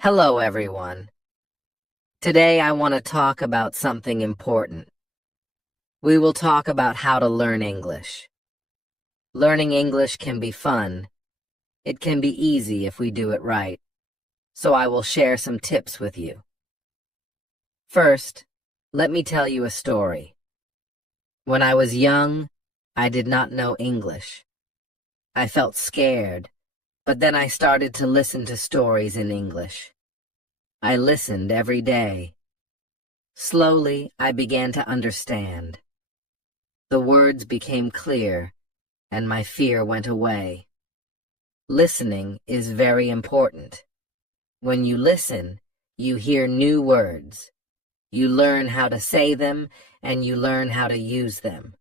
Hello, everyone. Today I want to talk about something important. We will talk about how to learn English. Learning English can be fun. It can be easy if we do it right. So I will share some tips with you. First, let me tell you a story. When I was young, I did not know English. I felt scared, but then I started to listen to stories in English. I listened every day. Slowly, I began to understand. The words became clear, and my fear went away. Listening is very important. When you listen, you hear new words. You learn how to say them, and you learn how to use them.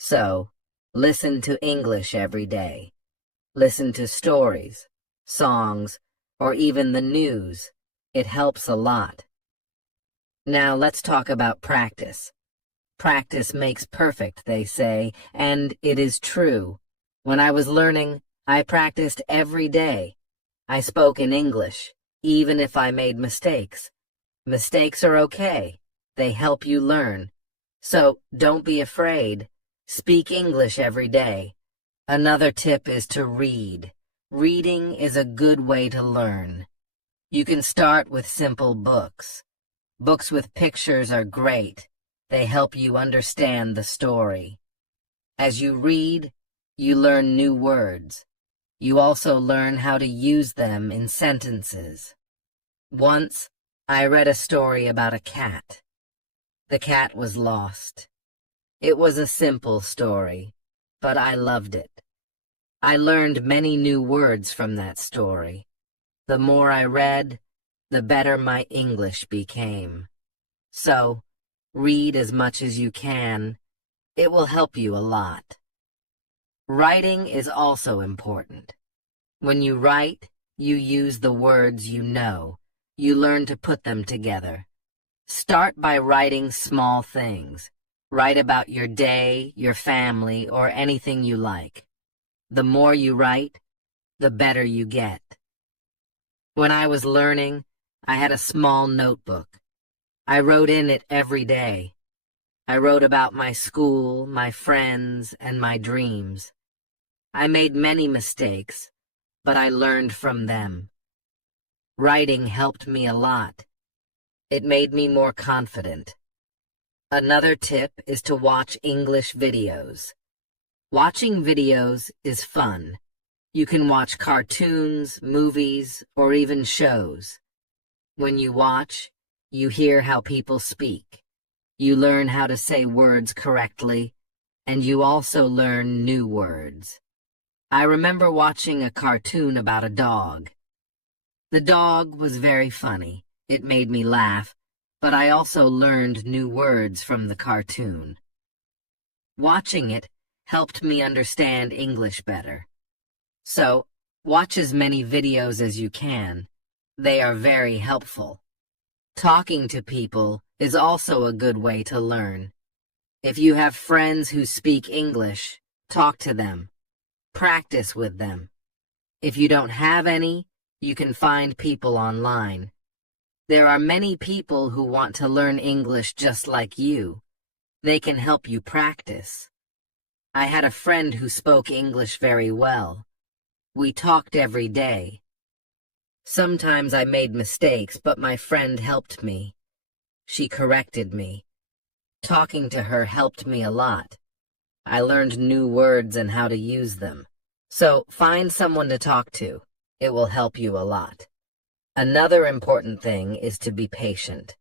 So, listen to English every day. Listen to stories, songs, or even the news. It helps a lot. Now let's talk about practice. Practice makes perfect, they say, and it is true. When I was learning, I practiced every day. I spoke in English, even if I made mistakes. Mistakes are okay. They help you learn. So don't be afraid. Speak English every day. Another tip is to read. Reading is a good way to learn. You can start with simple books. Books with pictures are great. They help you understand the story. As you read, you learn new words. You also learn how to use them in sentences. Once, I read a story about a cat. The cat was lost. It was a simple story, but I loved it. I learned many new words from that story. The more I read, the better my English became. So, read as much as you can. It will help you a lot. Writing is also important. When you write, you use the words you know. You learn to put them together. Start by writing small things. Write about your day, your family, or anything you like. The more you write, the better you get. When I was learning, I had a small notebook. I wrote in it every day. I wrote about my school, my friends, and my dreams. I made many mistakes, but I learned from them. Writing helped me a lot. It made me more confident. Another tip is to watch English videos. Watching videos is fun. You can watch cartoons, movies, or even shows. When you watch, you hear how people speak. You learn how to say words correctly, and you also learn new words. I remember watching a cartoon about a dog. The dog was very funny. It made me laugh, but I also learned new words from the cartoon. Watching it helped me understand English better. So, watch as many videos as you can. They are very helpful. Talking to people is also a good way to learn. If you have friends who speak English, talk to them. Practice with them. If you don't have any, you can find people online. There are many people who want to learn English just like you. They can help you practice. I had a friend who spoke English very well. We talked every day. Sometimes I made mistakes, but my friend helped me. She corrected me. Talking to her helped me a lot. I learned new words and how to use them. So find someone to talk to. It will help you a lot. Another important thing is to be patient.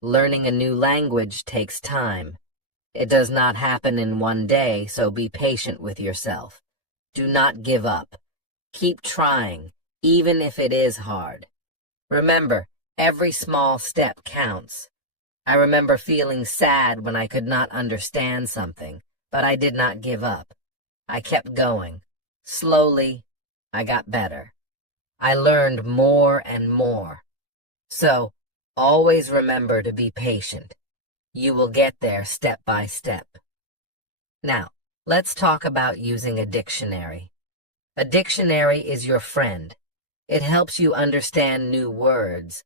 Learning a new language takes time. It does not happen in one day, so be patient with yourself. Do not give up. Keep trying, even if it is hard. Remember, every small step counts. I remember feeling sad when I could not understand something, but I did not give up. I kept going. Slowly, I got better. I learned more and more. So, always remember to be patient. You will get there step by step. Now, let's talk about using a dictionary. A dictionary is your friend. It helps you understand new words.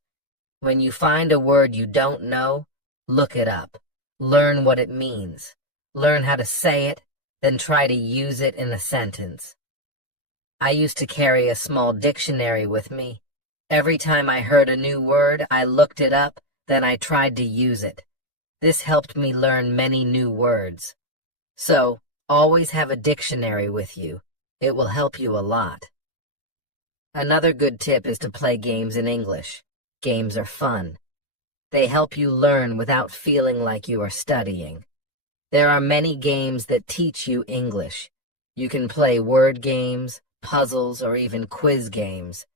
When you find a word you don't know, look it up. Learn what it means. Learn how to say it, then try to use it in a sentence. I used to carry a small dictionary with me. Every time I heard a new word, I looked it up, then I tried to use it. This helped me learn many new words. So, always have a dictionary with you. It will help you a lot. Another good tip is to play games in English. Games are fun. They help you learn without feeling like you are studying. There are many games that teach you English. You can play word games, puzzles, or even quiz games.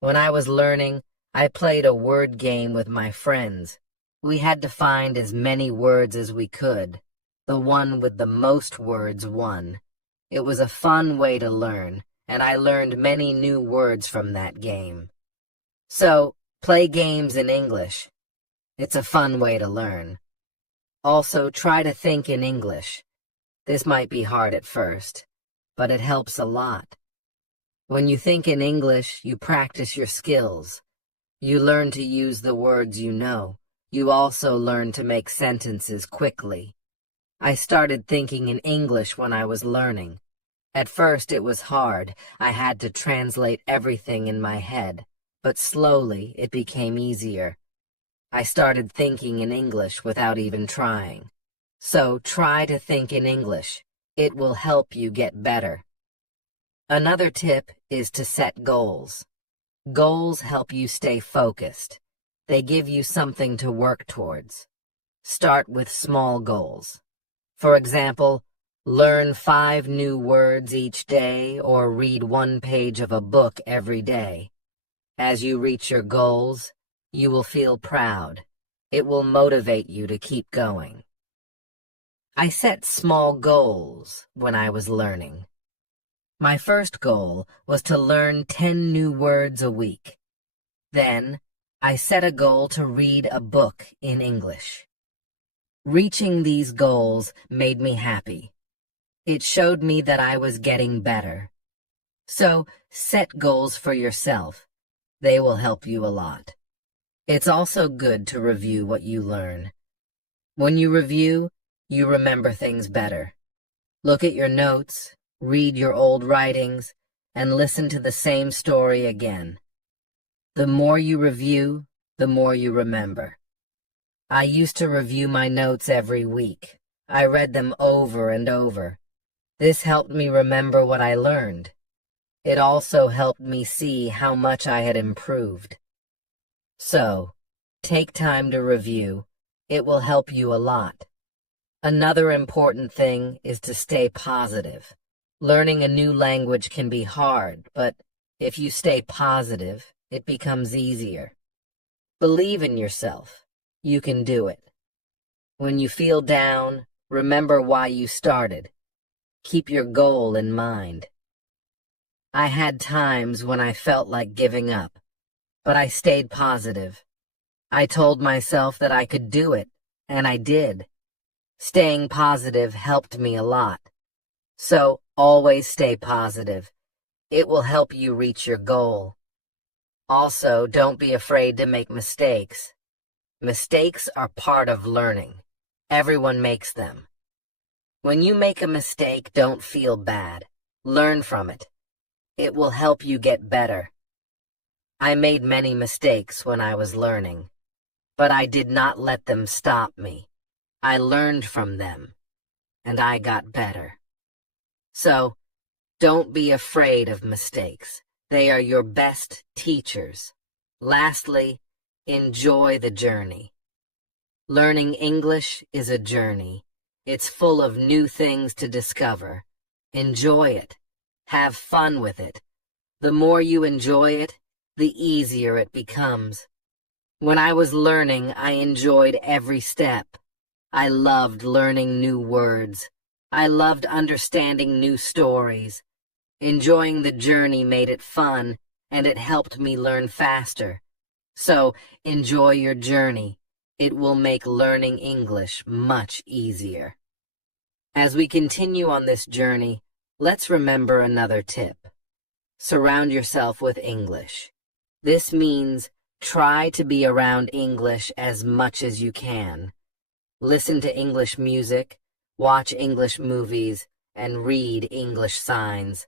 When I was learning, I played a word game with my friends. We had to find as many words as we could. The one with the most words won. It was a fun way to learn, and I learned many new words from that game. So, play games in English. It's a fun way to learn. Also, try to think in English. This might be hard at first, but it helps a lot. When you think in English, you practice your skills. You learn to use the words you know. You also learn to make sentences quickly. I started thinking in English when I was learning. At first it was hard. I had to translate everything in my head, but slowly it became easier. I started thinking in English without even trying. So try to think in English. It will help you get better. Another tip is to set goals. Goals help you stay focused. They give you something to work towards. Start with small goals. For example, learn 5 new words each day or read 1 page of a book every day. As you reach your goals, you will feel proud. It will motivate you to keep going. I set small goals when I was learning. My first goal was to learn 10 new words a week. Then, I set a goal to read a book in English. Reaching these goals made me happy. It showed me that I was getting better. So, set goals for yourself. They will help you a lot. It's also good to review what you learn. When you review, you remember things better. Look at your notes, read your old writings, and listen to the same story again. The more you review, the more you remember. I used to review my notes every week. I read them over and over. This helped me remember what I learned. It also helped me see how much I had improved. So, take time to review. It will help you a lot. Another important thing is to stay positive. Learning a new language can be hard, but if you stay positive, it becomes easier. Believe in yourself. You can do it. When you feel down, remember why you started. Keep your goal in mind. I had times when I felt like giving up, but I stayed positive. I told myself that I could do it, and I did. Staying positive helped me a lot. So, always stay positive. It will help you reach your goal. Also, don't be afraid to make mistakes. Mistakes are part of learning. Everyone makes them. When you make a mistake, don't feel bad. Learn from it. It will help you get better. I made many mistakes when I was learning, but I did not let them stop me. I learned from them, and I got better. So, don't be afraid of mistakes. They are your best teachers. Lastly, enjoy the journey. Learning English is a journey. It's full of new things to discover. Enjoy it. Have fun with it. The more you enjoy it, the easier it becomes. When I was learning, I enjoyed every step. I loved learning new words. I loved understanding new stories. Enjoying the journey made it fun, and it helped me learn faster. So, enjoy your journey. It will make learning English much easier. As we continue on this journey, let's remember another tip. Surround yourself with English. This means try to be around English as much as you can. Listen to English music, watch English movies, and read English signs.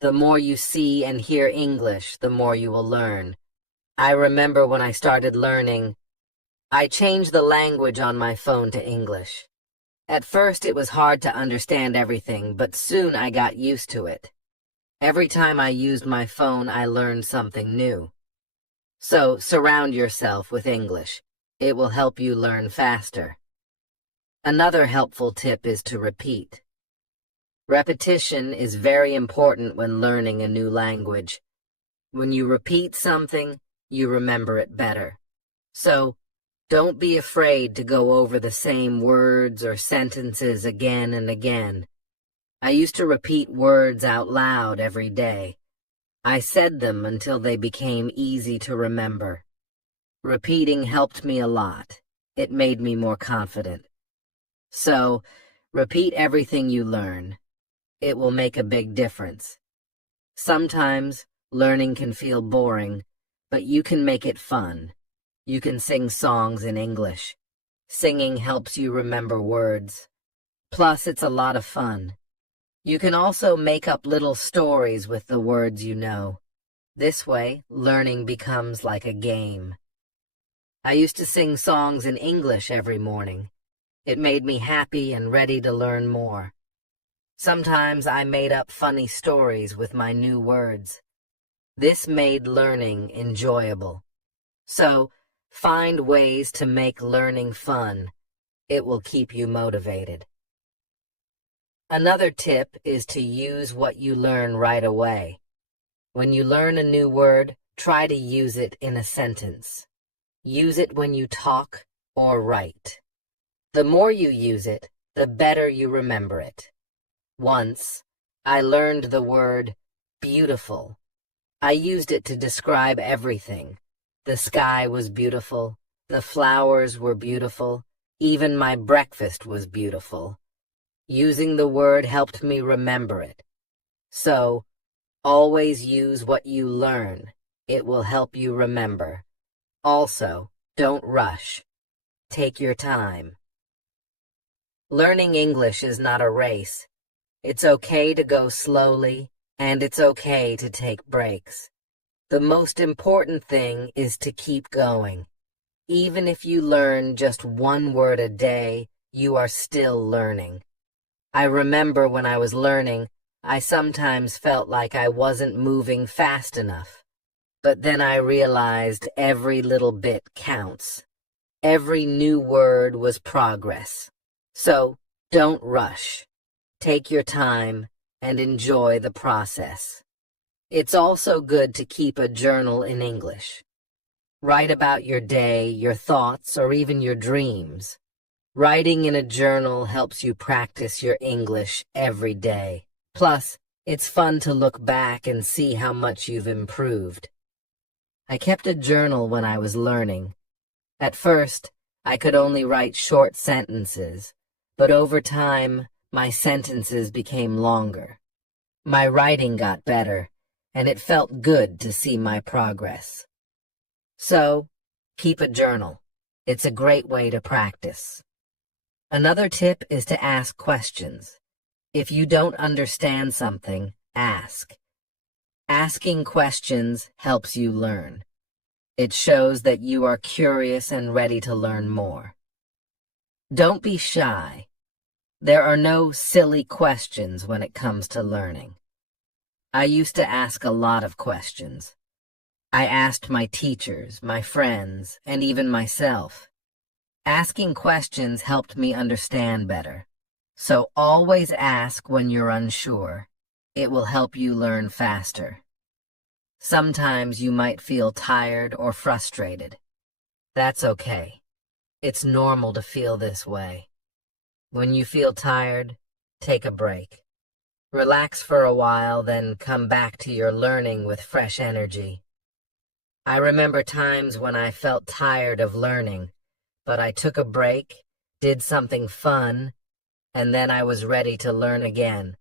The more you see and hear English, the more you will learn. I remember when I started learning, I changed the language on my phone to English. At first it was hard to understand everything, but soon I got used to it. Every time I used my phone, I learned something new. So surround yourself with English. It will help you learn faster. Another helpful tip is to repeat. Repetition is very important when learning a new language. When you repeat something, you remember it better. So, don't be afraid to go over the same words or sentences again and again. I used to repeat words out loud every day. I said them until they became easy to remember. Repeating helped me a lot. It made me more confident. So, repeat everything you learn. It will make a big difference. Sometimes, learning can feel boring, but you can make it fun. You can sing songs in English. Singing helps you remember words. Plus, it's a lot of fun. You can also make up little stories with the words you know. This way, learning becomes like a game. I used to sing songs in English every morning. It made me happy and ready to learn more. Sometimes I made up funny stories with my new words. This made learning enjoyable. So, find ways to make learning fun. It will keep you motivated. Another tip is to use what you learn right away. When you learn a new word, try to use it in a sentence. Use it when you talk or write. The more you use it, the better you remember it. Once, I learned the word beautiful. I used it to describe everything. The sky was beautiful, the flowers were beautiful, even my breakfast was beautiful. Using the word helped me remember it. So, always use what you learn. It will help you remember. Also, don't rush. Take your time. Learning English is not a race. It's okay to go slowly, and it's okay to take breaks. The most important thing is to keep going. Even if you learn just one word a day, you are still learning. I remember when I was learning, I sometimes felt like I wasn't moving fast enough. But then I realized every little bit counts. Every new word was progress. So, don't rush. Take your time and enjoy the process. It's also good to keep a journal in English. Write about your day, your thoughts, or even your dreams. Writing in a journal helps you practice your English every day. Plus, it's fun to look back and see how much you've improved. I kept a journal when I was learning. At first, I could only write short sentences, but over time, my sentences became longer. My writing got better, and it felt good to see my progress. So, keep a journal. It's a great way to practice. Another tip is to ask questions. If you don't understand something, ask. Asking questions helps you learn. It shows that you are curious and ready to learn more. Don't be shy. There are no silly questions when it comes to learning. I used to ask a lot of questions. I asked my teachers, my friends, and even myself. Asking questions helped me understand better. So always ask when you're unsure. It will help you learn faster. Sometimes you might feel tired or frustrated. That's okay. It's normal to feel this way. When you feel tired, take a break. Relax for a while, then come back to your learning with fresh energy. I remember times when I felt tired of learning, but I took a break, did something fun, and then I was ready to learn again.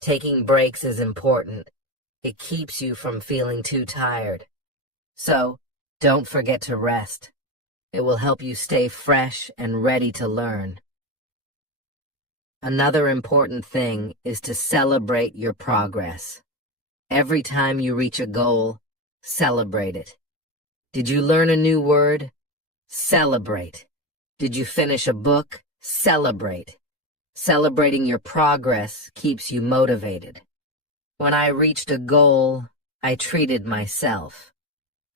Taking breaks is important. It keeps you from feeling too tired. So, don't forget to rest. It will help you stay fresh and ready to learn. Another important thing is to celebrate your progress. Every time you reach a goal, celebrate it. Did you learn a new word? Celebrate. Did you finish a book? Celebrate. Celebrating your progress keeps you motivated. When I reached a goal, I treated myself.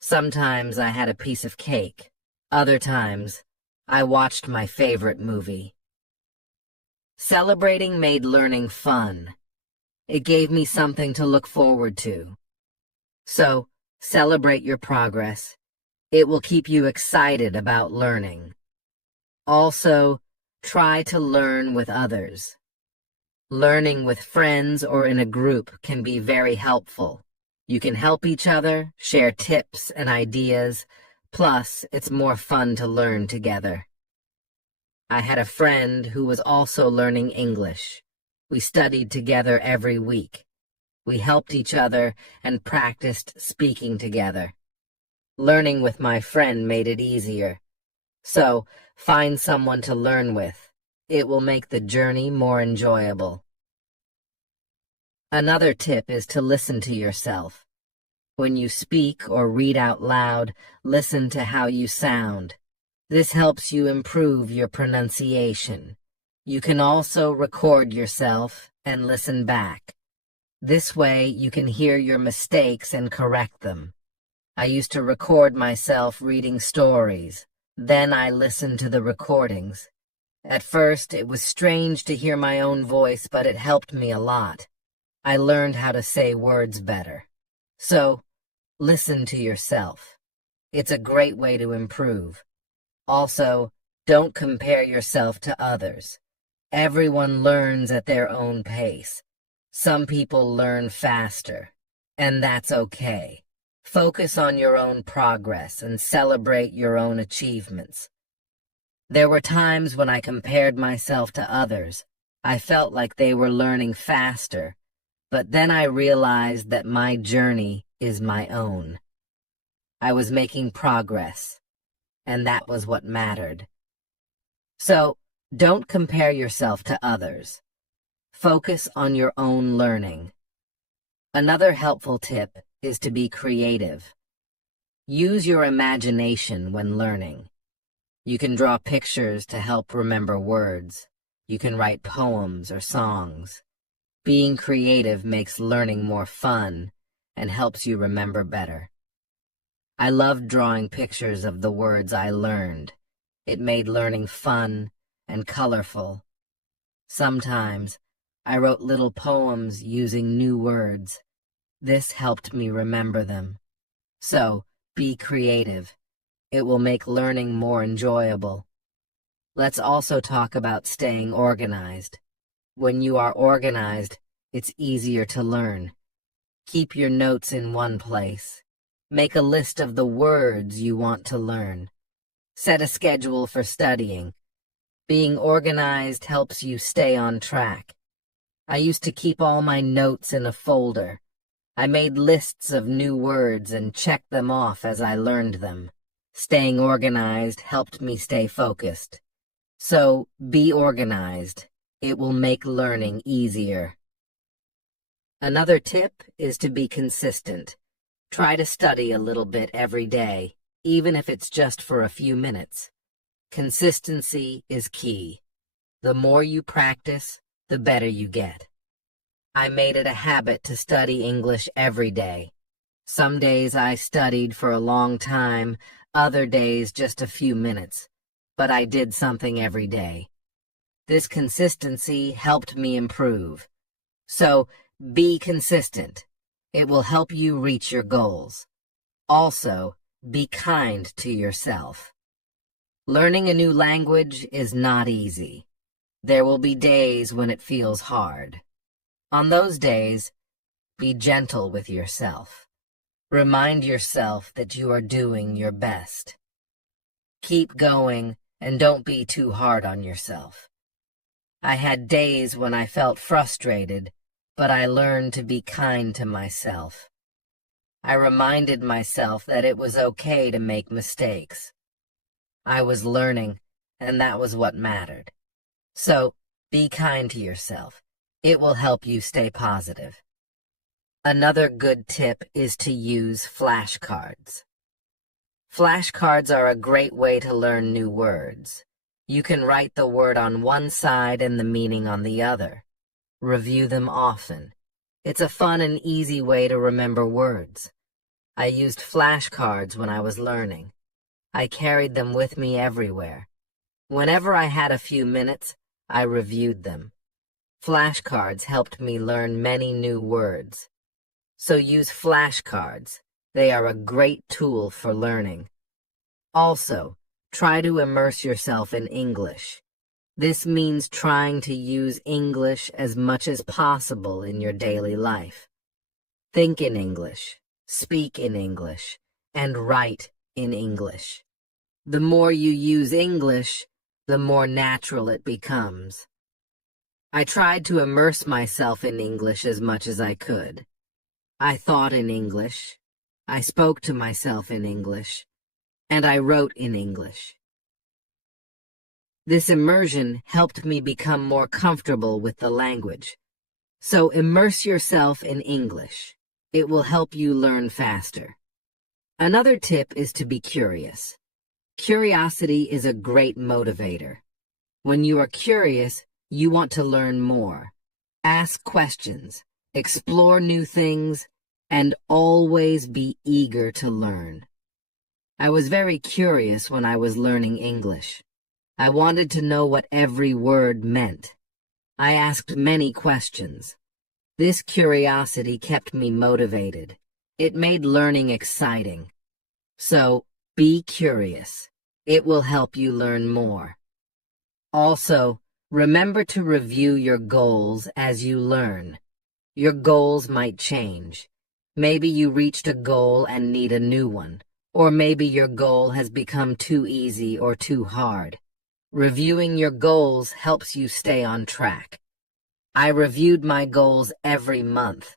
Sometimes I had a piece of cake. Other times, I watched my favorite movie. Celebrating made learning fun. It gave me something to look forward to. So, celebrate your progress. It will keep you excited about learning. Also, try to learn with others. Learning with friends or in a group can be very helpful. You can help each other, share tips and ideas, plus it's more fun to learn together. I had a friend who was also learning English. We studied together every week. We helped each other and practiced speaking together. Learning with my friend made it easier. So, find someone to learn with. It will make the journey more enjoyable. Another tip is to listen to yourself. When you speak or read out loud, listen to how you sound. This helps you improve your pronunciation. You can also record yourself and listen back. This way you can hear your mistakes and correct them. I used to record myself reading stories. Then I listened to the recordings. At first, it was strange to hear my own voice, but it helped me a lot. I learned how to say words better. So, listen to yourself. It's a great way to improve. Also, don't compare yourself to others. Everyone learns at their own pace. Some people learn faster, and that's okay. Focus on your own progress and celebrate your own achievements. There were times when I compared myself to others. I felt like they were learning faster, but then I realized that my journey is my own. I was making progress, and that was what mattered. So, don't compare yourself to others. Focus on your own learning. Another helpful tip is to be creative. Use your imagination when learning. You can draw pictures to help remember words. You can write poems or songs. Being creative makes learning more fun and helps you remember better. I loved drawing pictures of the words I learned. It made learning fun and colorful. Sometimes, I wrote little poems using new words. This helped me remember them. So, be creative. It will make learning more enjoyable. Let's also talk about staying organized. When you are organized, it's easier to learn. Keep your notes in one place. Make a list of the words you want to learn. Set a schedule for studying. Being organized helps you stay on track. I used to keep all my notes in a folder. I made lists of new words and checked them off as I learned them. Staying organized helped me stay focused. So, be organized. It will make learning easier. Another tip is to be consistent. Try to study a little bit every day, even if it's just for a few minutes. Consistency is key. The more you practice, the better you get. I made it a habit to study English every day. Some days I studied for a long time, other days just a few minutes, but I did something every day. This consistency helped me improve. So, be consistent. It will help you reach your goals. Also, be kind to yourself. Learning a new language is not easy. There will be days when it feels hard. On those days, be gentle with yourself. Remind yourself that you are doing your best. Keep going and don't be too hard on yourself. I had days when I felt frustrated, but I learned to be kind to myself. I reminded myself that it was okay to make mistakes. I was learning, and that was what mattered. So, be kind to yourself. It will help you stay positive. Another good tip is to use flashcards. Flashcards are a great way to learn new words. You can write the word on one side and the meaning on the other. Review them often. It's a fun and easy way to remember words. I used flashcards when I was learning. I carried them with me everywhere. Whenever I had a few minutes, I reviewed them. Flashcards helped me learn many new words. So use flashcards. They are a great tool for learning. Also, try to immerse yourself in English. This means trying to use English as much as possible in your daily life. Think in English, speak in English, and write in English. The more you use English, the more natural it becomes. I tried to immerse myself in English as much as I could. I thought in English, I spoke to myself in English, and I wrote in English. This immersion helped me become more comfortable with the language. So immerse yourself in English. It will help you learn faster. Another tip is to be curious. Curiosity is a great motivator. When you are curious, you want to learn more. Ask questions, explore new things, and always be eager to learn. I was very curious when I was learning English. I wanted to know what every word meant. I asked many questions. This curiosity kept me motivated. It made learning exciting. So, be curious. It will help you learn more. Also, remember to review your goals as you learn. Your goals might change. Maybe you reached a goal and need a new one, or maybe your goal has become too easy or too hard. Reviewing your goals helps you stay on track. I reviewed my goals every month.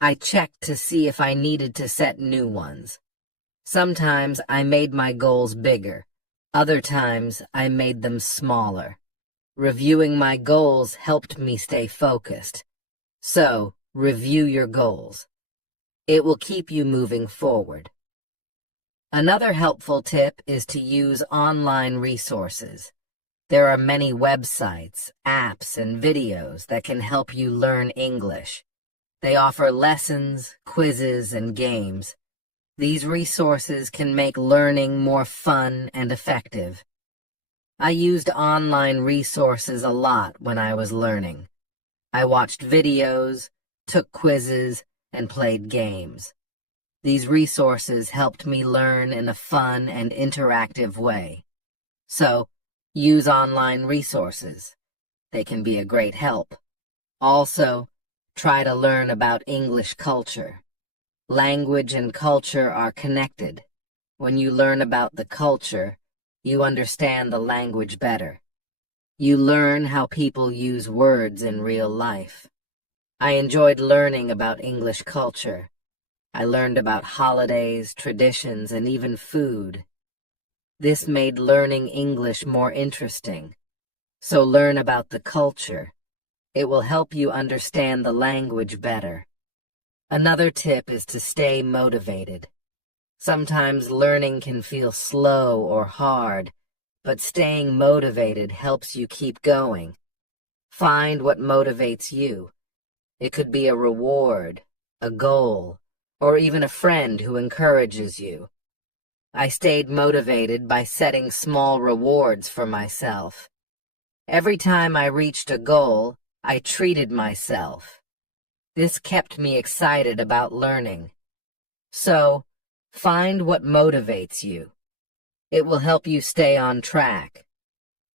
I checked to see if I needed to set new ones. Sometimes I made my goals bigger. Other times I made them smaller. Reviewing my goals helped me stay focused. So, review your goals. It will keep you moving forward. Another helpful tip is to use online resources. There are many websites, apps, and videos that can help you learn English. They offer lessons, quizzes, and games. These resources can make learning more fun and effective. I used online resources a lot when I was learning. I watched videos, took quizzes, and played games. These resources helped me learn in a fun and interactive way. So, use online resources. They can be a great help. Also, try to learn about English culture. Language and culture are connected. When you learn about the culture, you understand the language better. You learn how people use words in real life. I enjoyed learning about English culture. I learned about holidays, traditions, and even food. This made learning English more interesting. So learn about the culture. It will help you understand the language better. Another tip is to stay motivated. Sometimes learning can feel slow or hard, but staying motivated helps you keep going. Find what motivates you. It could be a reward, a goal, or even a friend who encourages you. I stayed motivated by setting small rewards for myself. Every time I reached a goal, I treated myself. This kept me excited about learning. So, find what motivates you. It will help you stay on track.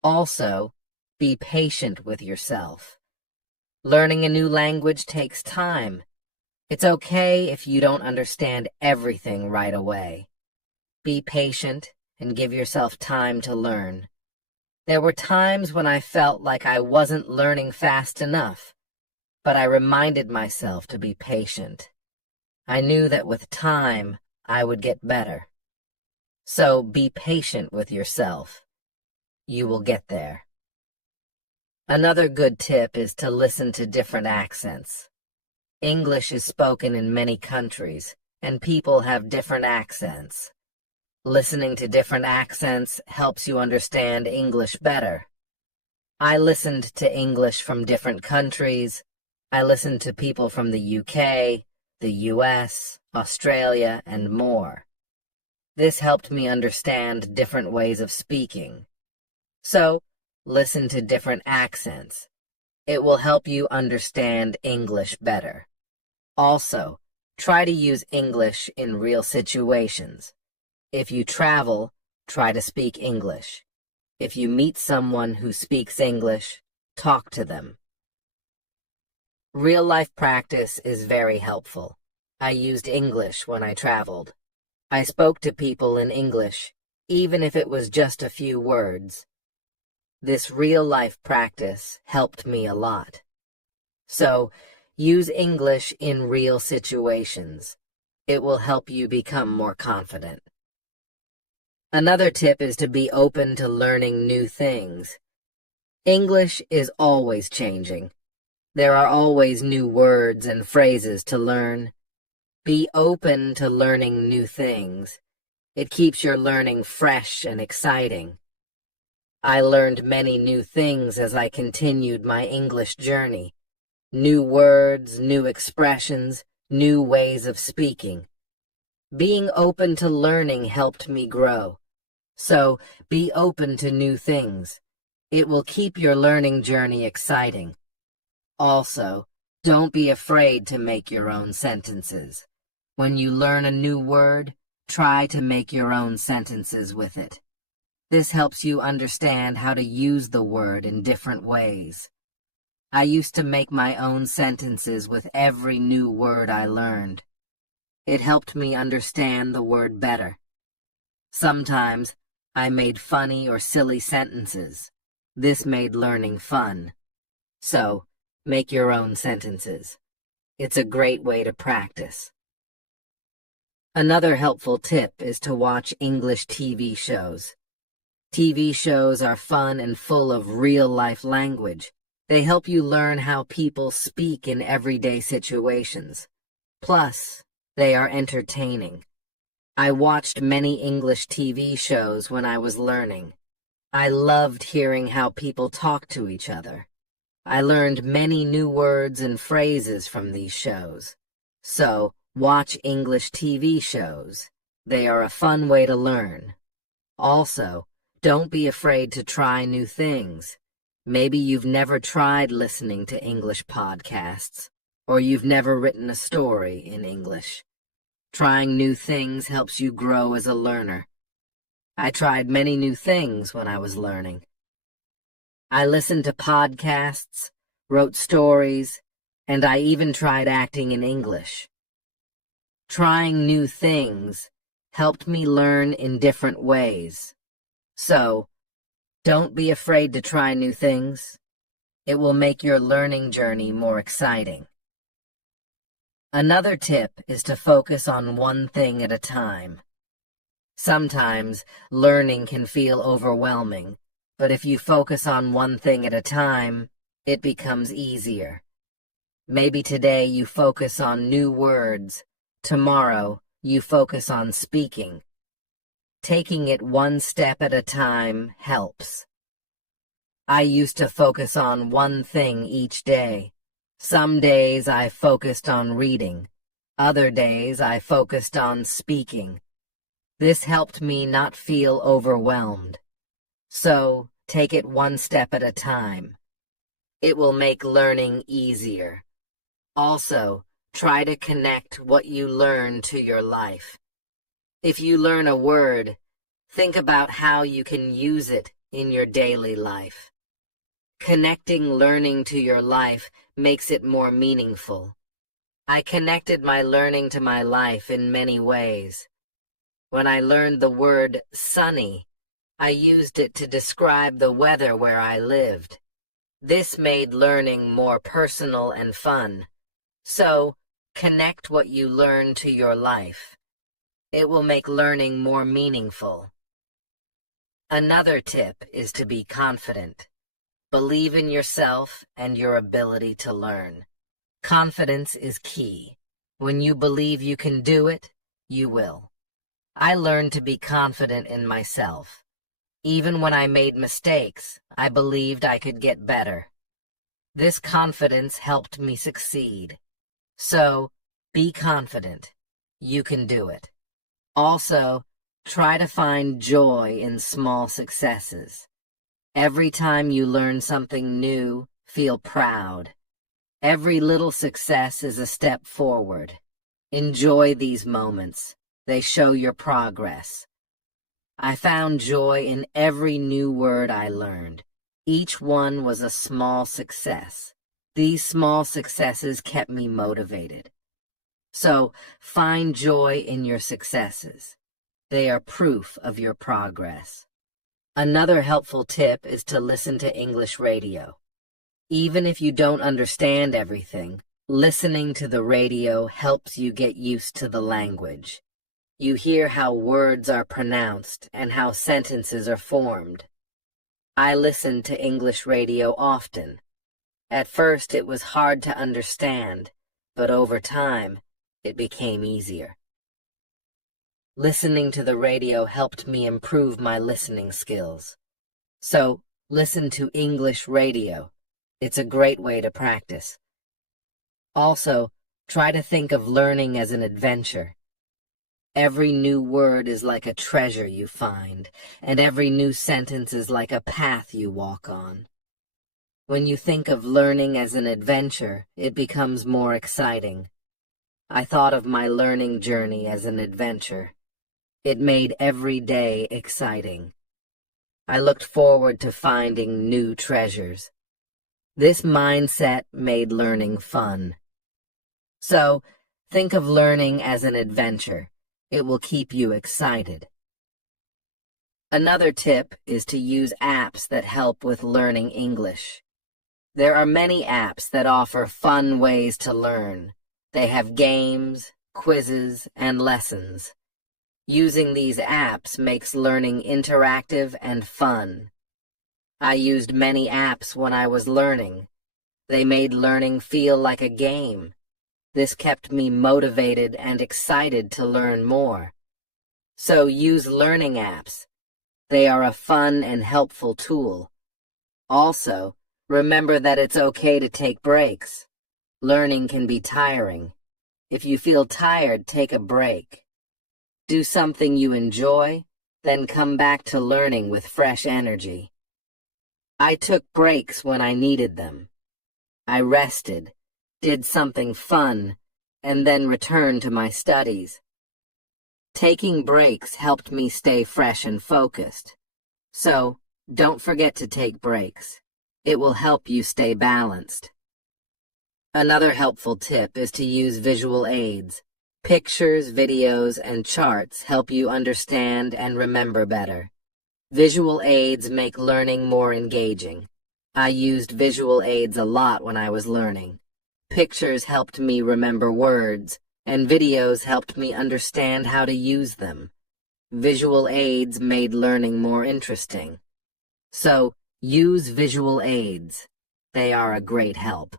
Also, be patient with yourself. Learning a new language takes time. It's okay if you don't understand everything right away. Be patient and give yourself time to learn. There were times when I felt like I wasn't learning fast enough, but I reminded myself to be patient. I knew that with time, I would get better. So be patient with yourself. You will get there. Another good tip is to listen to different accents. English is spoken in many countries, and people have different accents. Listening to different accents helps you understand English better. I listened to English from different countries. I listened to people from the UK, the US, Australia, and more. This helped me understand different ways of speaking. So, listen to different accents. It will help you understand English better. Also, try to use English in real situations. If you travel, try to speak English. If you meet someone who speaks English, talk to them. Real-life practice is very helpful. I used English when I traveled. I spoke to people in English, even if it was just a few words. This real-life practice helped me a lot. So, use English in real situations. It will help you become more confident. Another tip is to be open to learning new things. English is always changing. There are always new words and phrases to learn. Be open to learning new things. It keeps your learning fresh and exciting. I learned many new things as I continued my English journey. New words, new expressions, new ways of speaking. Being open to learning helped me grow. So, be open to new things. It will keep your learning journey exciting. Also, don't be afraid to make your own sentences. When you learn a new word, try to make your own sentences with it. This helps you understand how to use the word in different ways. I used to make my own sentences with every new word I learned. It helped me understand the word better. Sometimes, I made funny or silly sentences. This made learning fun. So, make your own sentences. It's a great way to practice. Another helpful tip is to watch English TV shows. TV shows are fun and full of real-life language. They help you learn how people speak in everyday situations. Plus, they are entertaining. I watched many English TV shows when I was learning. I loved hearing how people talk to each other. I learned many new words and phrases from these shows. So, watch English TV shows. They are a fun way to learn. Also, don't be afraid to try new things. Maybe you've never tried listening to English podcasts, or you've never written a story in English. Trying new things helps you grow as a learner. I tried many new things when I was learning. I listened to podcasts, wrote stories, and I even tried acting in English. Trying new things helped me learn in different ways. So, don't be afraid to try new things. It will make your learning journey more exciting. Another tip is to focus on one thing at a time. Sometimes, learning can feel overwhelming, but if you focus on one thing at a time, it becomes easier. Maybe today you focus on new words. Tomorrow, you focus on speaking. Taking it one step at a time helps. I used to focus on one thing each day. Some days I focused on reading. Other days I focused on speaking. This helped me not feel overwhelmed. So, take it one step at a time. It will make learning easier. Also, try to connect what you learn to your life. If you learn a word, think about how you can use it in your daily life. Connecting learning to your life makes it more meaningful. I connected my learning to my life in many ways. When I learned the word sunny, I used it to describe the weather where I lived. This made learning more personal and fun. So, Connect what you learn to your life. It will make learning more meaningful. Another tip is to be confident. Believe in yourself and your ability to learn. Confidence is key. When you believe you can do it, you will. I learned to be confident in myself. Even when I made mistakes, I believed I could get better. This confidence helped me succeed. So, be confident. You can do it. Also, try to find joy in small successes. Every time you learn something new, feel proud. Every little success is a step forward. Enjoy these moments. They show your progress. I found joy in every new word I learned. Each one was a small success. These small successes kept me motivated. So, find joy in your successes. They are proof of your progress. Another helpful tip is to listen to English radio. Even if you don't understand everything, listening to the radio helps you get used to the language. You hear how words are pronounced and how sentences are formed. I listen to English radio often. At first it was hard to understand, but over time, it became easier. Listening to the radio helped me improve my listening skills. So, listen to English radio. It's a great way to practice. Also, try to think of learning as an adventure. Every new word is like a treasure you find, and every new sentence is like a path you walk on. When you think of learning as an adventure, it becomes more exciting. I thought of my learning journey as an adventure. It made every day exciting. I looked forward to finding new treasures. This mindset made learning fun. So, think of learning as an adventure. It will keep you excited. Another tip is to use apps that help with learning English. There are many apps that offer fun ways to learn. They have games, quizzes, and lessons. Using these apps makes learning interactive and fun. I used many apps when I was learning. They made learning feel like a game. This kept me motivated and excited to learn more. So use learning apps. They are a fun and helpful tool. Also, remember that it's okay to take breaks. Learning can be tiring. If you feel tired, take a break. Do something you enjoy, then come back to learning with fresh energy. I took breaks when I needed them. I rested, did something fun, and then returned to my studies. Taking breaks helped me stay fresh and focused. So, don't forget to take breaks. It will help you stay balanced. Another helpful tip is to use visual aids. Pictures, videos, and charts help you understand and remember better. Visual aids make learning more engaging. I used visual aids a lot when I was learning. Pictures helped me remember words, and videos helped me understand how to use them. Visual aids made learning more interesting. So, use visual aids. They are a great help.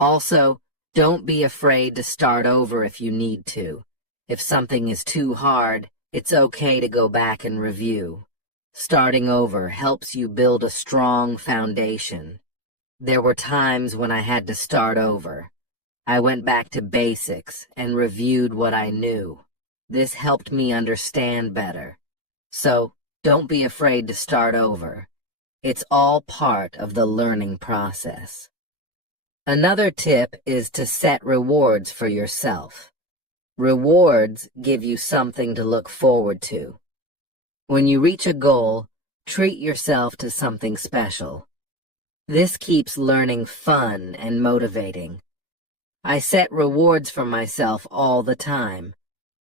Also, don't be afraid to start over if you need to. If something is too hard, it's okay to go back and review. Starting over helps you build a strong foundation. There were times when I had to start over. I went back to basics and reviewed what I knew. This helped me understand better. So, don't be afraid to start over. It's all part of the learning process. Another tip is to set rewards for yourself. Rewards give you something to look forward to. When you reach a goal, treat yourself to something special. This keeps learning fun and motivating. I set rewards for myself all the time.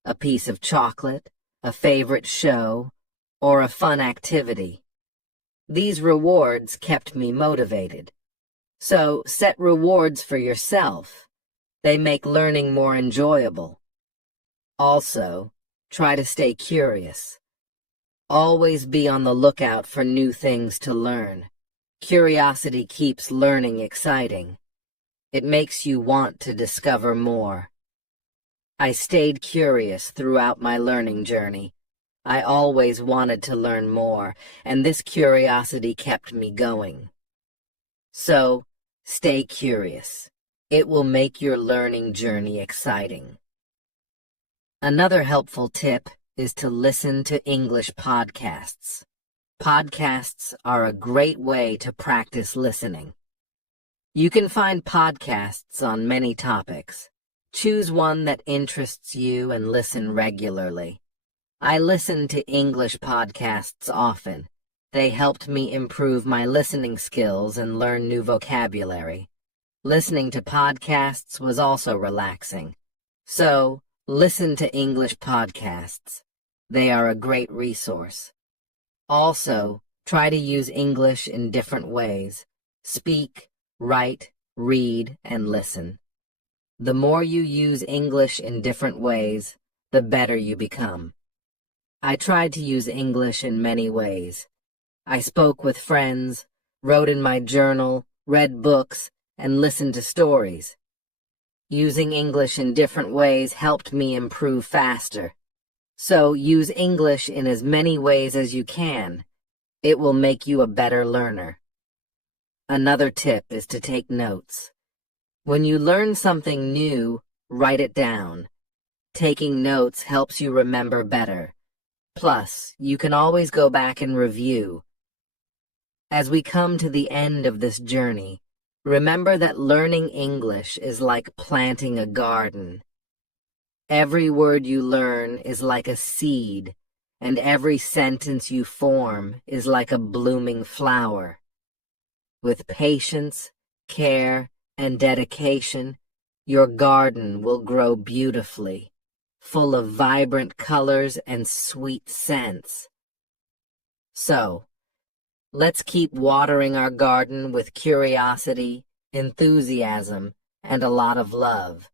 A piece of chocolate, a favorite show, or a fun activity. These rewards kept me motivated. So set rewards for yourself. They make learning more enjoyable. Also, try to stay curious. Always be on the lookout for new things to learn. Curiosity keeps learning exciting. It makes you want to discover more. I stayed curious throughout my learning journey. I always wanted to learn more, and this curiosity kept me going. So, stay curious. It will make your learning journey exciting. Another helpful tip is to listen to English podcasts. Podcasts are a great way to practice listening. You can find podcasts on many topics. Choose one that interests you and listen regularly. I listen to English podcasts often. They helped me improve my listening skills and learn new vocabulary. Listening to podcasts was also relaxing. So, listen to English podcasts. They are a great resource. Also, try to use English in different ways. Speak, write, read, and listen. The more you use English in different ways, the better you become. I tried to use English in many ways. I spoke with friends, wrote in my journal, read books, and listened to stories. Using English in different ways helped me improve faster. So use English in as many ways as you can. It will make you a better learner. Another tip is to take notes. When you learn something new, write it down. Taking notes helps you remember better. Plus, you can always go back and review. As we come to the end of this journey, remember that learning English is like planting a garden. Every word you learn is like a seed, and every sentence you form is like a blooming flower. With patience, care, and dedication, your garden will grow beautifully, full of vibrant colors and sweet scents. So, let's keep watering our garden with curiosity, enthusiasm, and a lot of love.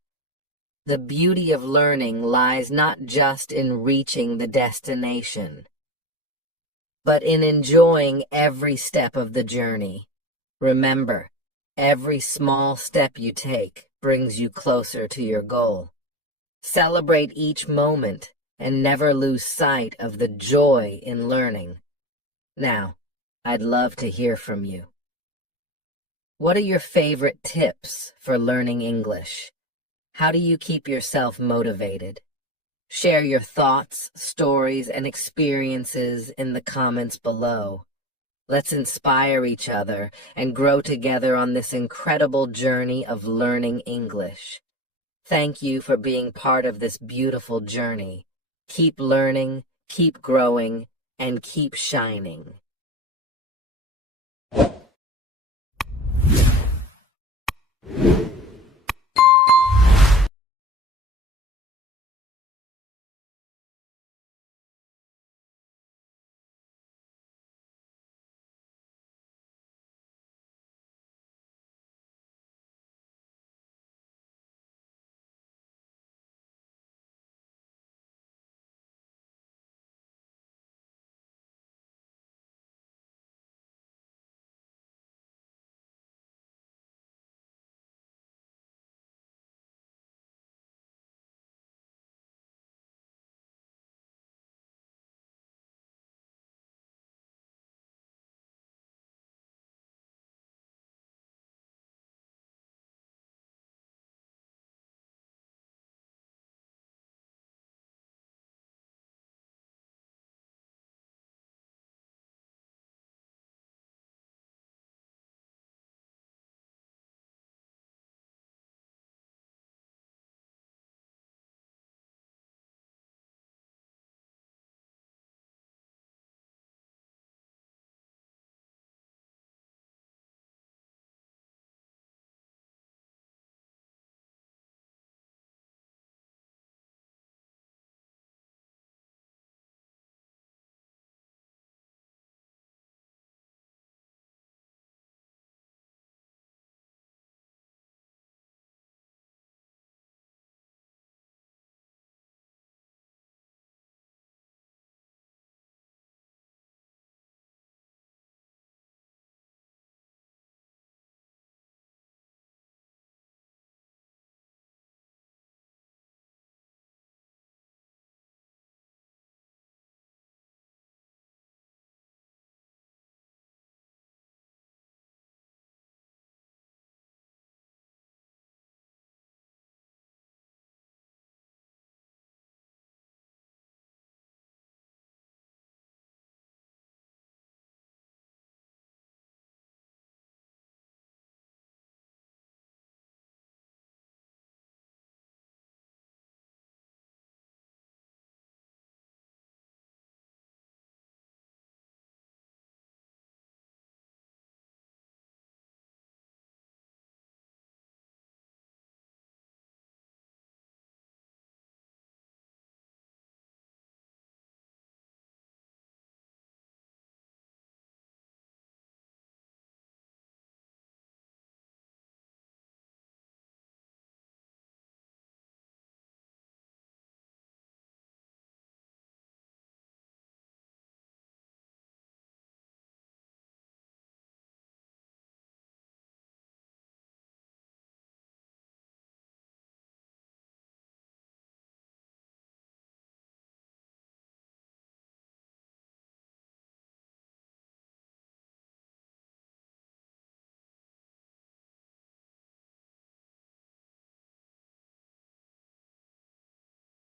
The beauty of learning lies not just in reaching the destination, but in enjoying every step of the journey. Remember, every small step you take brings you closer to your goal. Celebrate each moment and never lose sight of the joy in learning. Now, I'd love to hear from you. What are your favorite tips for learning English? How do you keep yourself motivated? Share your thoughts, stories, and experiences in the comments below. Let's inspire each other and grow together on this incredible journey of learning English. Thank you for being part of this beautiful journey. Keep learning, keep growing, and keep shining.